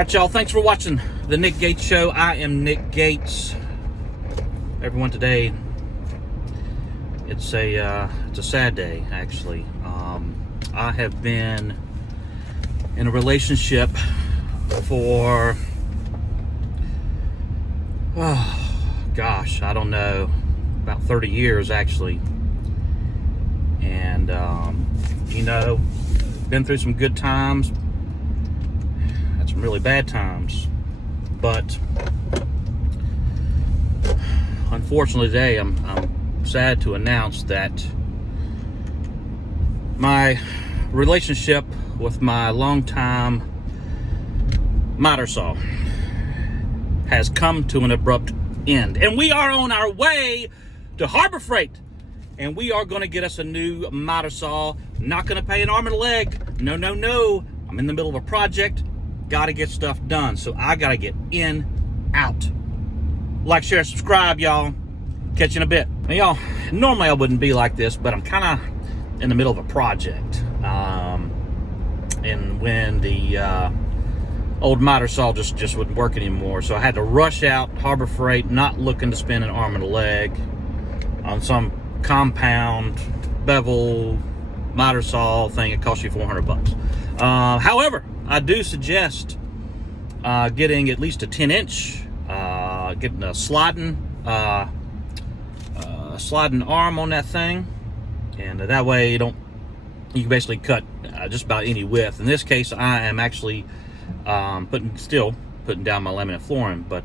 right, y'all. Thanks for watching the Nick Gates Show. I am Nick Gates. Everyone, today it's a sad day, actually. I have been in a relationship for I don't know, about 30 years actually, and been through some good times, had some really bad times, but unfortunately today I'm sad to announce that my relationship with my longtime miter saw has come to an abrupt end, and we are on our way to Harbor Freight, and we are going to get us a new miter saw. Not going to pay an arm and a leg. No. I'm in the middle of a project. Got to get stuff done, so I got to get in, out. Like, share, subscribe, y'all. Catch you in a bit. Now, y'all, normally I wouldn't be like this, but I'm kind of in the middle of a project. And when the old miter saw just wouldn't work anymore, so I had to rush out Harbor Freight, not looking to spend an arm and a leg on some compound bevel miter saw thing. It costs you $400. However, I do suggest getting at least a 10-inch, getting a sliding arm on that thing, and that way you can basically cut just about any width. In this case, I am actually putting down my laminate flooring, but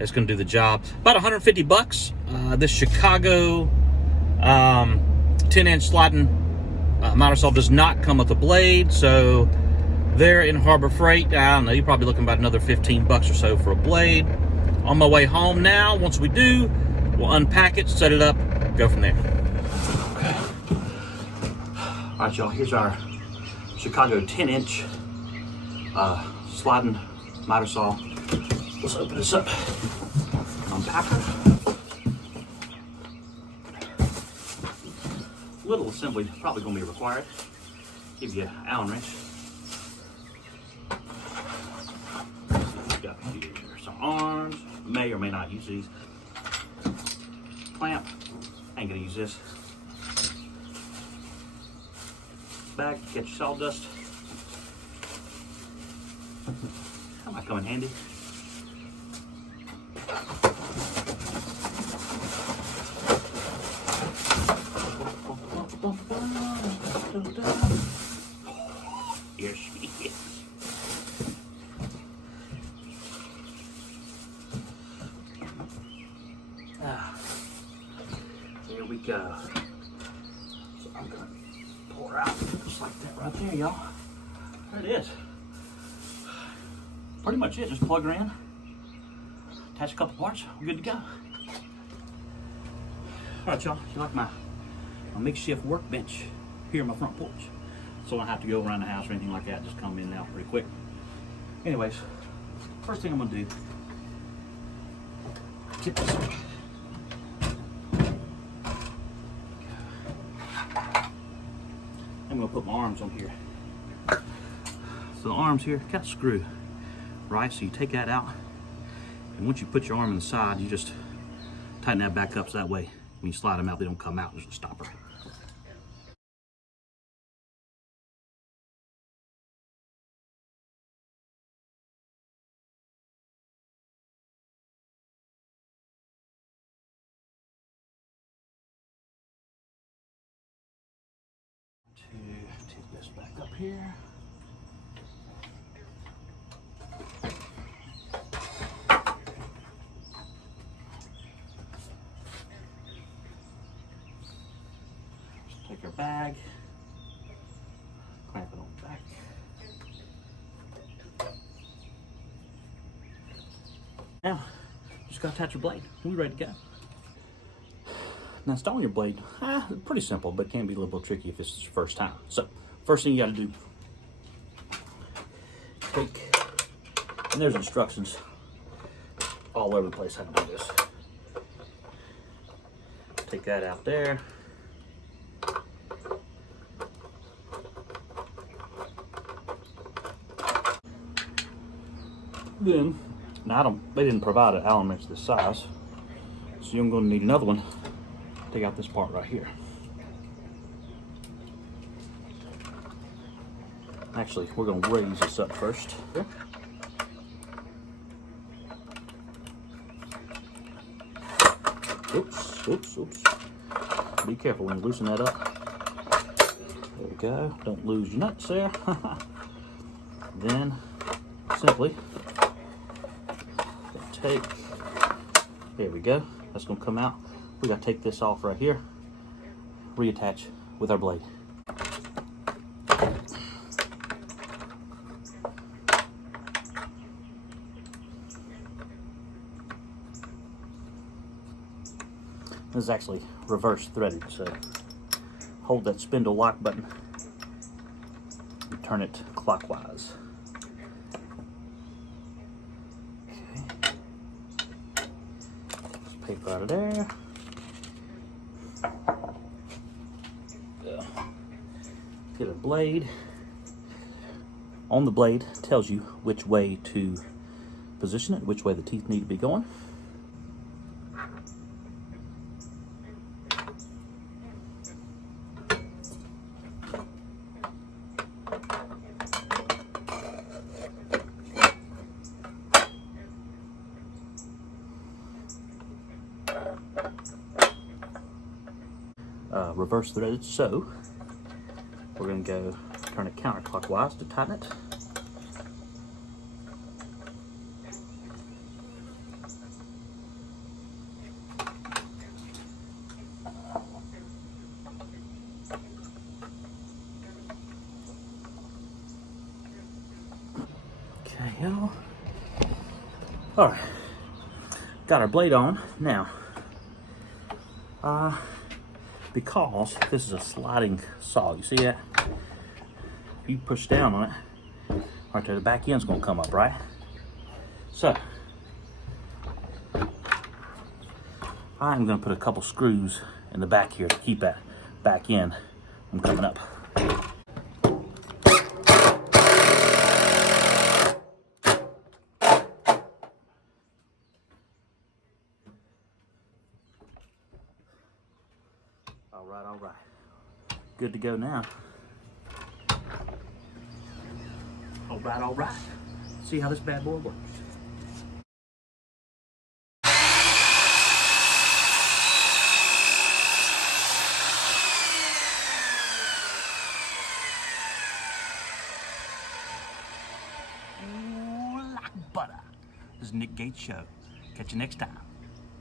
it's going to do the job. About $150. This Chicago 10-inch sliding miter saw does not come with a blade, so there in Harbor Freight, I don't know, you're probably looking about another $15 or so for a blade. On my way home now. Once we do, we'll unpack it, set it up, go from there. Okay. All right, y'all, here's our Chicago 10-inch sliding miter saw. Let's open this up, unpack her. Little assembly probably going to be required. Give you an Allen wrench. Got some arms. May or may not use these. Clamp. Ain't gonna use this. Bag. Get your sawdust. That might come in handy. Yes, yes. There we go. So I'm gonna pull her out just like that right there, y'all. There it is. Pretty much it. Just plug her in, attach a couple parts, we're good to go. All right, y'all. You like my makeshift workbench here on my front porch, so I don't have to go around the house or anything like that. Just come in and out pretty quick. Anyways, first thing I'm gonna do, get this up. I'm gonna put my arms on here. So the arms here got a screw, right? So you take that out, and once you put your arm on the side, you just tighten that back up, so that way when you slide them out, they don't come out. There's a stopper. To take this back up here. Just take our bag, clamp it on the back. Now, just gotta attach your blade. We're ready to go. Now, installing your blade, pretty simple, but can be a little bit tricky if it's your first time. So, first thing you gotta do, take, and there's instructions all over the place how to do this. Take that out there. Then, now they didn't provide an Allen wrench this size, so you're going to need another one. Take out this part right here. Actually, we're going to raise this up first. Okay. Oops. Be careful when you loosen that up. There we go. Don't lose your nuts there. Then, simply take, there we go. That's going to come out. We got to take this off right here. Reattach with our blade. This is actually reverse threaded, so hold that spindle lock button and turn it clockwise. Okay. This paper out of there. Get a blade. On the blade tells you which way to position it, which way the teeth need to be going. Reverse threaded, so we're going to go turn it counterclockwise to tighten it. Okay, y'all. All right, got our blade on now. Because this is a sliding saw, you see that? If you push down on it, right there, the back end's gonna come up, right? So, I'm gonna put a couple screws in the back here to keep that back end from coming up. All right. Good to go now. All right. See how this bad boy works. Ooh, like butter. This is Nick Gates Show. Catch you next time.